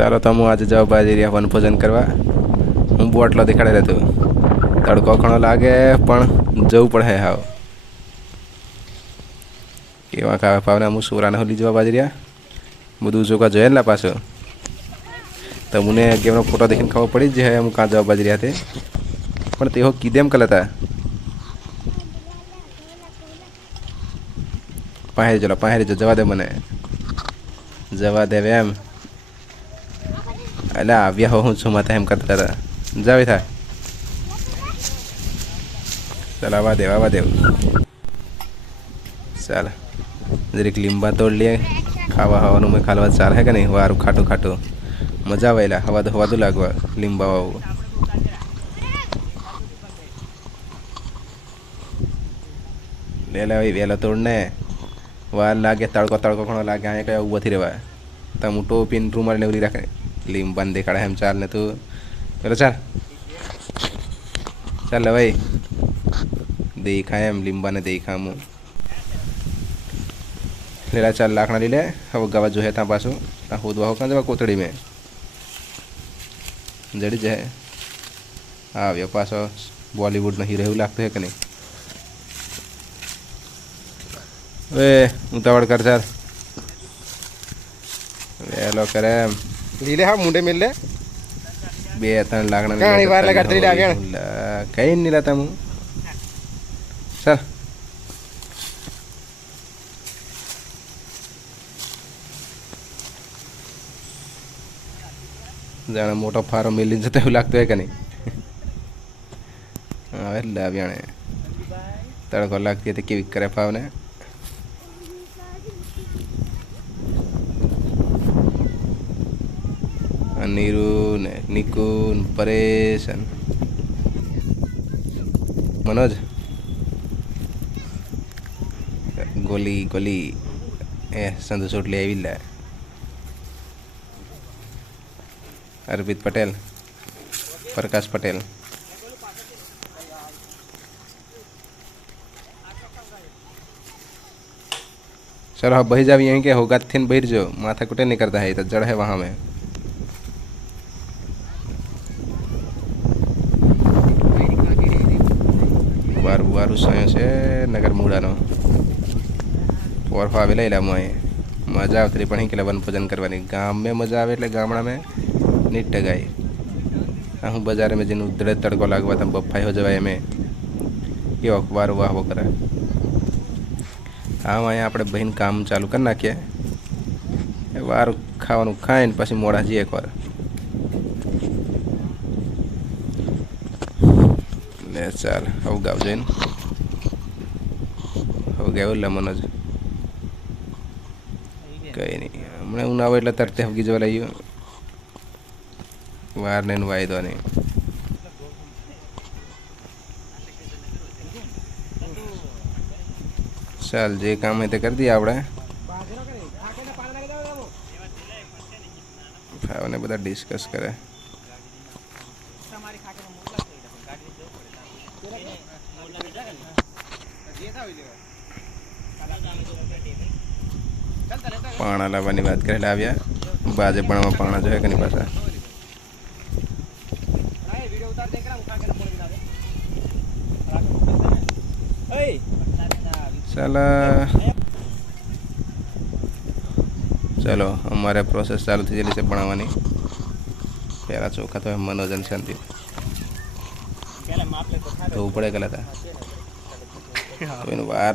ચાલો તો હું આજે જાઉં બાજરીયા વનભોજન કરવા. હું બોટલો દેખાડે રહેતો તડકો ઘણો લાગે પણ જવું પડે હાવ કેવા ખાવા ભાવને હું સોરાને હોલી જવા બાજરીયા બધું જોવા જોઈએ ને પાછો તો મને ગેમનો ફોટો દેખીને ખબર પડી જ જાય હું કાં જવા બાજરીયા તે પણ તેઓ કીધેમ કલ હતા પાંહેરી જો જવા દે મને જવા દેવે એમ એટલે આવ્યા હું છું માથા એમ કરતા હતા જાવે થાય ચાલ આવા દેવ ચાલ જરીક લીંબા તોડ લે ખાવા હવાનું મેં ખાલવા ચાલ હે કે નહીં વારું ખાટું ખાટું મજા આવેલા હવાદું લાગવા લીંબા વાવું લેલા ભાઈ વહેલા તોડને વાર લાગે તડકો ઘણો લાગે અહીંયા કઈ ઊભો થી રહેવા તમે હું ટોપીને રૂમાલ ને ઉરી રાખે લીંબાને દેખાડે એમ ચાલ ને તું પેલો ચાલ ભાઈ દેખાય એમ લીંબાને દેખા હું લેલા ચાલ લાકડા લઈ લે હવે ગવા જોઈએ ત્યાં પાછું ત્યાં હોદવા હો કાં જવા કોતડી મેં જડી જાય આવ્યો પાછો બોલિવૂડનો હીરો એવું લાગતું હે કે નહીં હવે ઉતાવળ કર ચાલ વેલો કરે એમ લીલે હા મુંડે મિલ લે 2-3 લાકડા ઘણી વાર લગાડતી લાગે કઈ નહીં લેતા હું ચાલ જાણે મોટો ફારો મિલીને જતો એવું લાગતું હોય કે નહીં હવે લાવ્યાણે તડકો લાગતી હતી કેવી કરે ફાવને નીરુ ને નિકુન પરેશ મનોજ ગોલી એ સંધુ ચોટલી આવી લે અર્પિત પટેલ પ્રકાશ પટેલ चलो हाँ बही जावी यहीं के होगा थिन बहिर जो माथा कुटे नहीं करता है तो जड़ है वहाँ में वारू स्वयं से नगर मूडानो और फावेला इला मोए मजा आवती पण के वन पूजन करवानी गाम में मजा आवे એટલે ગામડા में નીટ ગાય હું બજાર में જેનું ઉદડે તડકો લાગવા તમ બફાઈ હો જવાય એમે કેવો વારો વાહવો કરે હા અહીંયા આપણે બહીન કામ ચાલુ કરી નાખીએ વારું ખાવાનું ખાઈને પછી મોડા જઈએ એકવાર લે ચાલ હવે ગાવ જઈને હવે ગાવ લે મનોજ કઈ નહીં હમણાં હું આવો એટલે તરતે હગી જવા લઈ વાર ને વાયદો નહીં ચાલ જે કામ હોય તે કરી દઈએ આપણે ભાવને બધા ડિસ્કસ કરે પાણા લાવવાની વાત કરેલા આવ્યા બાજે પણ પાણા જોઈએ કે નહીં પાછા चलो हमारे प्रोसेस चालू थी जल्दी से बनावानी पहला चोखा तो मनोजन शांति तो ऊपर गला था तो इन बार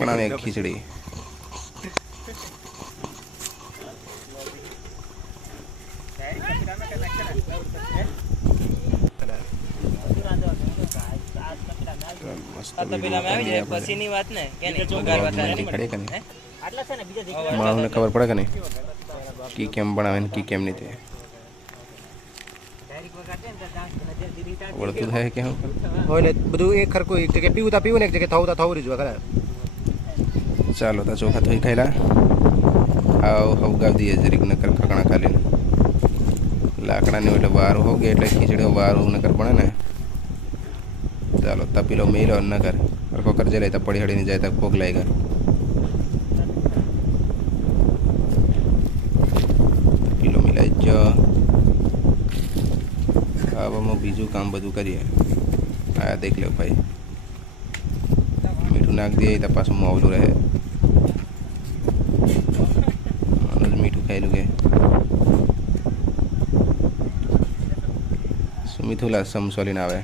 बनाने खिचड़ी પછીની વાત ને કે વગાડવા ખડે કે નહીં માણસને ખબર પડે કે નહીં કી કેમ બનાવે ને કી કેમ નહીં તે વળતું થાય કે હું હોય બધું એક ખરખું એક જગ્યાએ પીવું ને એક જગ્યાએ થવું રીજવા કરે ચાલો તા ચોખા થઈ ખાયલા આવ હવગાવ દઈએ જરીક નકર ખકણા ખાલી લાકડાને એટલે વારું હો ગયા એટલે ખીચડી વારું નકર પડે ને ચાલો તપીલો મેલો નકર હરખો કરજે લઈ તો પડી હળીને જાય તો ભોગ લાગી ગયા તપીલો મિલાઈ જો ખાવામાં બીજું કામ બધું કરીએ. આ દેખ લો ભાઈ, મીઠું નાખ દઈએ તો પાછું મોવલું રહે. મીઠું ખાયેલું કે સુમિથું લા સમસોલીને આવે.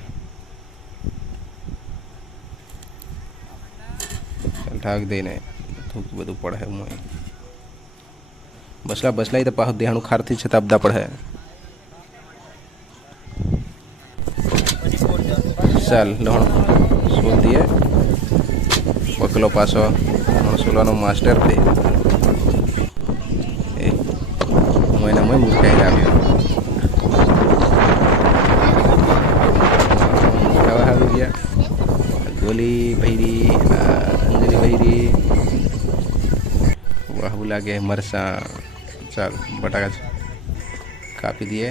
ઠાક દઈને થૂક બધું પડે હું બસલા તો પાછું દેહાનું ખારથી છે તાપદા પડે. ચાલ લહણ સોલ દઈએ. બકલો પાછો સોલાનો માસ્ટર દે. એના મેં મુસ્કાઈ આવ્યો. ખાવા આવી ગયા. ગોલી ભૈરી, અંજલી ભૈરી, વાહુ લાગે મરસા. ચાલ બટાકા કાપી દઈએ.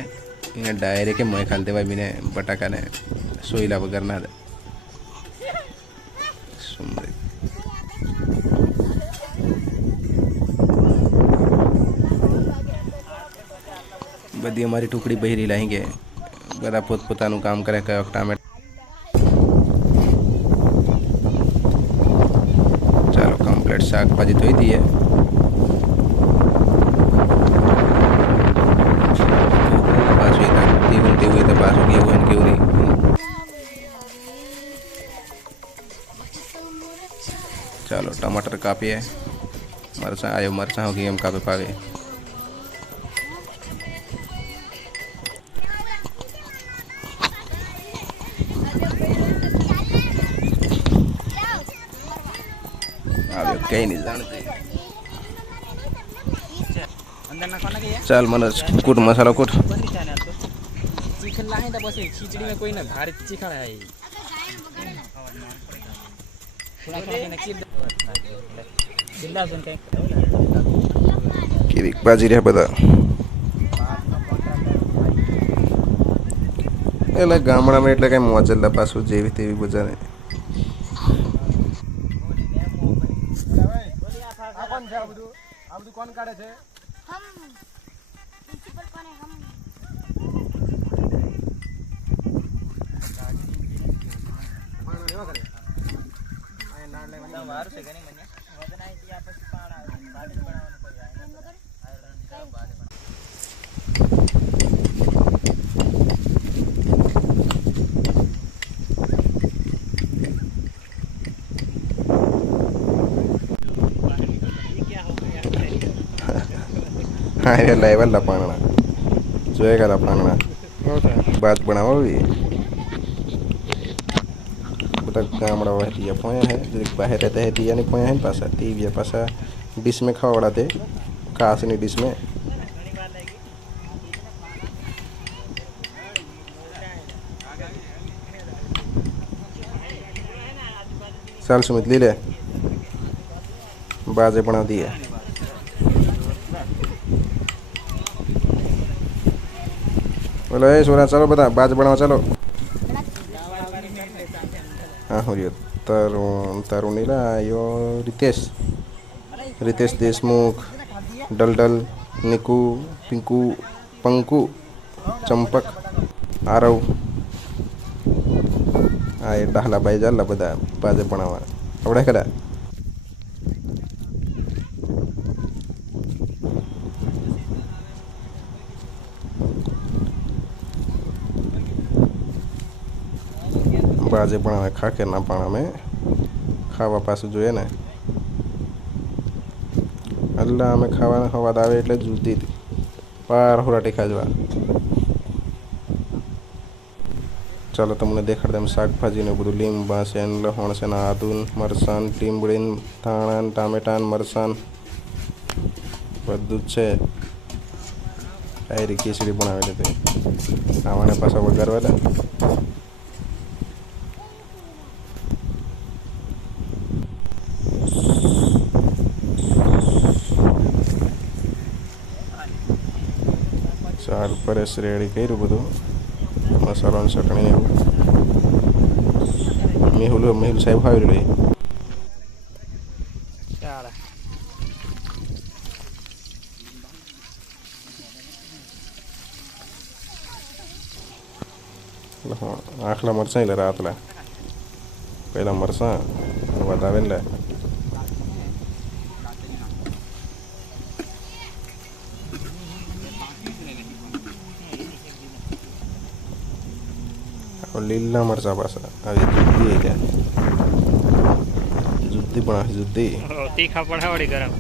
એને ડાયરેક્ટ મોય ખાલી દેવાય બીને બટાકાને સોયલા વગર ના દે. બધી અમારી ટુકડી બહેરી લાવી ગઈ. બધા પોતપોતાનું કામ કરે. કયો ટામેટા. ચાલો કમ્પ્લીટ શાકભાજી ધોઈ દઈએ. પાછું તેવું તેવું તો પાછું કેવું હોય ને કેવું નહીં. ચાલો ટમાટર કાપીએ. મરચાં આવ્યો મરચાં હોગી એમ કાપે પાવે. કઈ નહીં જાણતી. ચાલ મને કૂટ મસાલો કૂટ. खिचड़ी में कोई ना भारी चिकन है કેવી બાજી રહ્યા બધા. એટલે ગામડામાં એટલે કઈ મોજલ્લા પાછું જેવી તેવી બજાને. કોણ કાઢે છે? હા એ લાવ્યા પાણા જોઈ ગયા પાણા બાજ બનાવી બધા ગામડા વહેતી પોયા હે બહાર રહેતા है दिया नहीं पोया है पासा तीविया पासा डिश में खवड़ाते कास नहीं डिश में. चल सुमित ले ले बाजे बना दिए. बोलो ए सोना चलो बता बाज बनाओ चलो. हाँ हो रही तरुणीला यो रितेश देशमुख डलडल निकू पिंकू पंकू चंपक आरव आ ये डाहला भाई जाला बदा बाजे बनावा आवड़े कदा. बाजे बनावे खा के ना पाना में खावा पास जो है ना अल्लाह में खावा हवा दावे એટલે જુદી પાર હોરાટી ખાજવા. ચાલો તમને દેખાડ દમ શાકભાજી ને બધું લીંબા છે લહણ છે ના આદુ મરસાન લીંબડી ધાણા ટામેટા મરસાન બધું છે. આયરી ખીચડી બનાવેલી હતી આવાને પાછા વઘારવા દે. ચાલ પરેશ રેડી કર્યું બધું મસાલો ચટણી એવું. મેહુલ સાહેબ ખાવી રહી. આખલા મરચાં એટલે રાતલા પહેલાં મરચાં વધાવે ને લીલા મરચાં પાછા આવી જુદ્દી આવી જાય જુદ્દી પણ આવી જુદ્દી તીખા પડાવડી ગરમ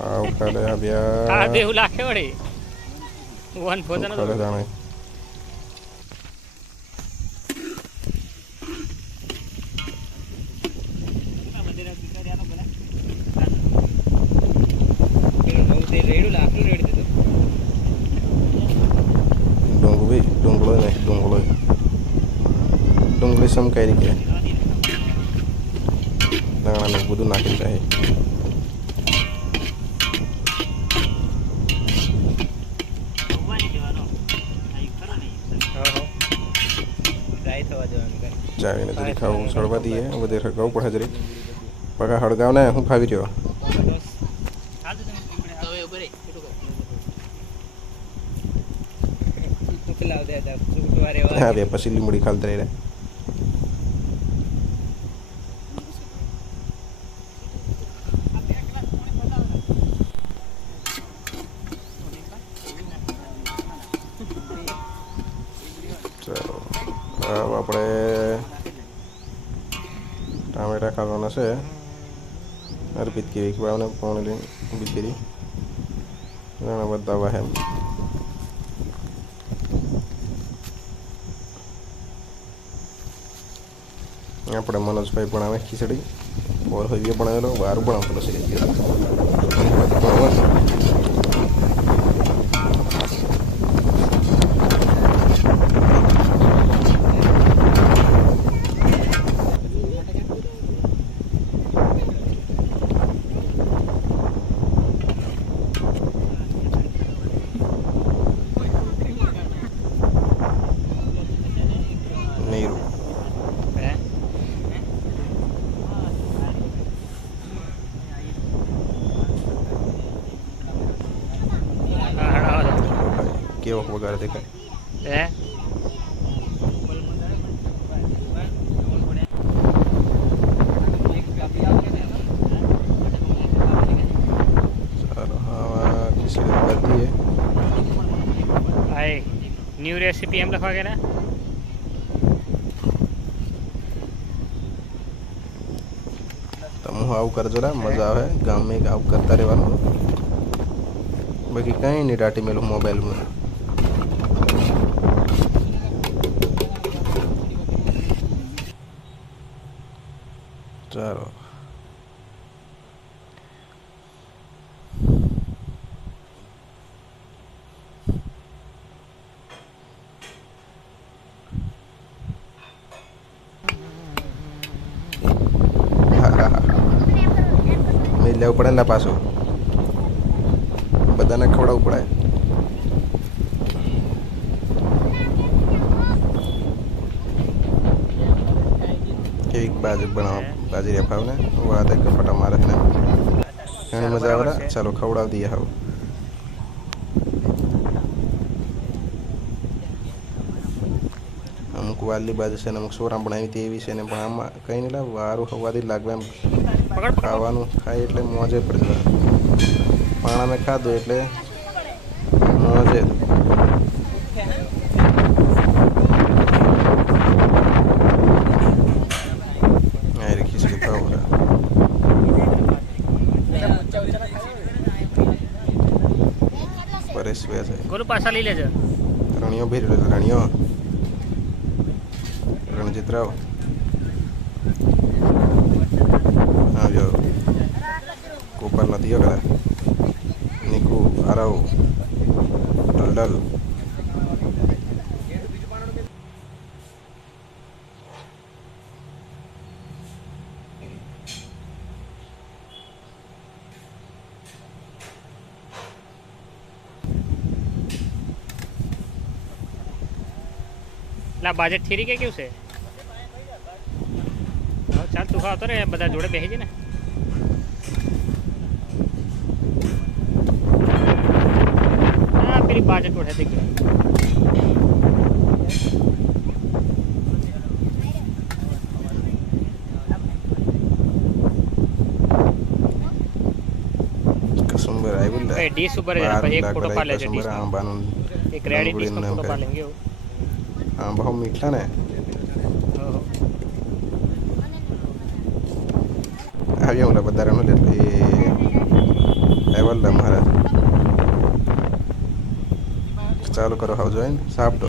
આવ કાલે આ આવ્યા દેવું લાગે વળી વન ભોજન કાલે જાણે ડુંગળી સમકાઈ કે દાણાને બધું નાખી જાય ચાવીને જરી ખાવું સળવા દઈએ બધે હળગાવું પડે જરી પગા હળગાવ ને હું ખાવી રહ્યો હા બે પછી લીમડી ખાલતા રહે ચાલો આપણે ટામેટા ખાવાના છે અર્પિત કરી ભાવને પાણી લઈને ઊભી કરી ઘણા બધા વાહેમ આપણે મનોજભાઈ પણ આવે ખીચડી ઓર હોય બનાવેલો વારું બનાવતો છે નીરું કેવો વગાર દેખાય ચાલો હા ખીચડી કરી દઈએ હાય ન્યૂ રેસીપી એમ લખવા કે ના તમે આવું કરજો ને મજા આવે ગામમાં આવું કરતા રહેવાનું બાકી કંઈ નહીં ડાટી મેલું મોબાઈલમાં ચાલો મેં લેવું પડે ને પાછું બધાને ખવડાવવું પડે કેવી બાજુ બનાવો બાજી રેફાવ ને વાત એક ફટા મારે ને ઘણી મજા આવે ચાલો ખવડાવી દઈએ હાવ અમુક વાલી બાજુ છે ને અમુક સોરા બનાવી તેવી છે ને પણ આમાં કંઈ નહીં લાવ વારું હવાથી લાગવા એમ ખાવાનું ખાય એટલે મોજે પડી જાય પાણા મેં ખાધું એટલે મોજે ખીચડી ખાવ પરેશ છે ગોલુ પાછા લઈ લેજો રણિયો ભેર રણિયો રણજીતરાવ આવ્યો ગોપાલ નદીઓ કરા નીકુ આરાવ ડલડલ લા બજેટ ઠીક કે કેવું છે ચાલ તું ખાવ તો રે બધા જોડે બેસી જાય ને पूरी बाजट उठे देख કસુંબર આવી બોલ भाई डी सुपर है पर एक फोटो पा ले डी કસુંબર આંબાનું एक रेडी डी का નામ फोटो કહે. पा लेंगे वो આંબા બહુ મીઠા ને ओहो. આવ્યા ઓલા વધારાનું લે એટલે એ વલ્લા મહારાજ ચાલુ કરો હાવ જોઈને સાપડો